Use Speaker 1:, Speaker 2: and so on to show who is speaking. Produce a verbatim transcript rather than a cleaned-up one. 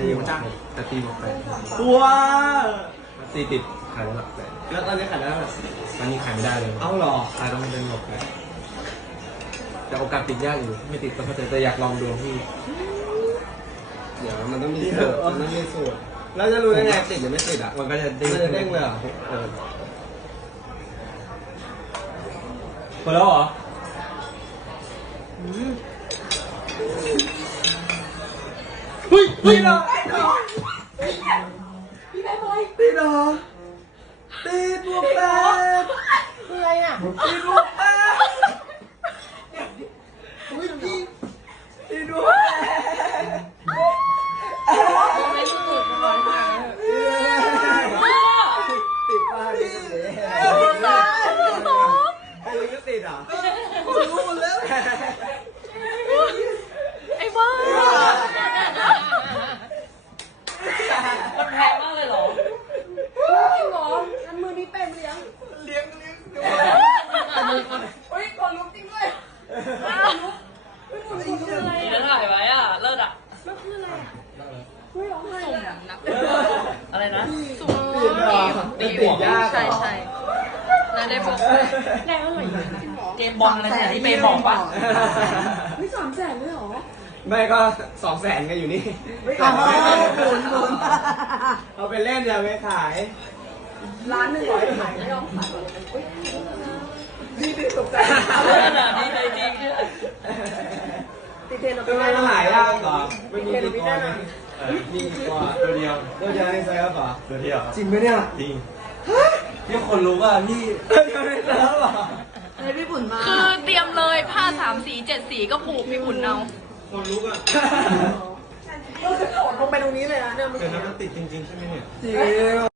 Speaker 1: ตีหมดแต่ตีหมดไป
Speaker 2: ว้า
Speaker 1: ตีติดขายได้หลักแสน
Speaker 2: แล้วตอนนี้ขายได้ไหม
Speaker 1: ตอนนี้ขายไม่ได้เลย
Speaker 2: เอาหรอ
Speaker 1: ขายต้องเป็นหลบไปแต่โอกาสติดยากอยู่ไม่ติดก็เข้าใจแต่อยากลองดูพี่
Speaker 2: เดี๋ยวมันต้องมีสูตรมันต้องมีสูตรแล้วจะรู้ได้ไงติดหรือไม่ติดอ่ะ
Speaker 1: มันก็จะเด้ง
Speaker 2: มันจะเด้งเลยเหรอ
Speaker 1: เออหมดแล้วเหรอเฮ้ยเฮ้ยเหรอ
Speaker 3: พี่แม่บอย
Speaker 2: ติดเหรอติดบวกแปด
Speaker 3: คืออะไรอ่ะ
Speaker 2: ติดบวกแปดอุ้ยพี่ติดบวกแปด
Speaker 3: ไม่รู้ตัวทำไมค่ะ
Speaker 2: ติดป้าติดเลยไอ้ลิงก็ติดอ่ะคนรู้หมดแล้ว
Speaker 3: ไอ้บ้ามันแพงมากเลยเหรอจริงเหรองั้นมือนี้เป็นเลี้ยง
Speaker 2: เลี้ยงเลี้ยงดู
Speaker 3: เฮ้ยขอลุกจริงด้วยลุกเฮ้ยขอลุกคืออะไรนี่ถ่ายไว้อ่ะเลิศอ่ะแล้วคืออะไรอ่ะเฮ้ยร้องไห้เลยอ่ะอะไรนะสุ่มตีตียากใช่ใช่แล้วได้บอกได้เท่าไหร่เกมบอลอะไรเนี่ยที่เมย์บอกป่ะไม่สามแสนเลยเหรอ
Speaker 2: ไม่ก็สองแสนกันอยู่นี่
Speaker 3: เอาหมุนหมุน
Speaker 2: เอาไปเล่นอย่าไปขาย
Speaker 3: ร้านหนึ่งร้อยขายไม่ยอมขาย
Speaker 2: ดีดีตกใจ
Speaker 3: ดีดีดีติเทน
Speaker 2: ตัวมันหายยากเหรอไม่มีติดตัวมีตัว
Speaker 1: ตัวเดียว
Speaker 2: ตัวเดียวในเซิร์ฟเหรอ
Speaker 1: ตัวเดียว
Speaker 2: จริงไหมเนี่ย
Speaker 1: จริงพี่คนรู้ว่าพี่
Speaker 2: ตัวเดียวในเซิร์ฟเหรอ
Speaker 3: เฮ้ยพี่ปุ่นมาคือเตรียมเลยผ้าสามสีเจ็ดสีก็ผูกพี่ปุ่นเอา
Speaker 2: คนรู้อ่ะ
Speaker 3: ก็จะโดดลงไปตรงนี้เลยนะเนี่ย
Speaker 1: เดี๋ยวนั้นมันติดจริงๆใช่ไหมเนี่ย
Speaker 2: จริง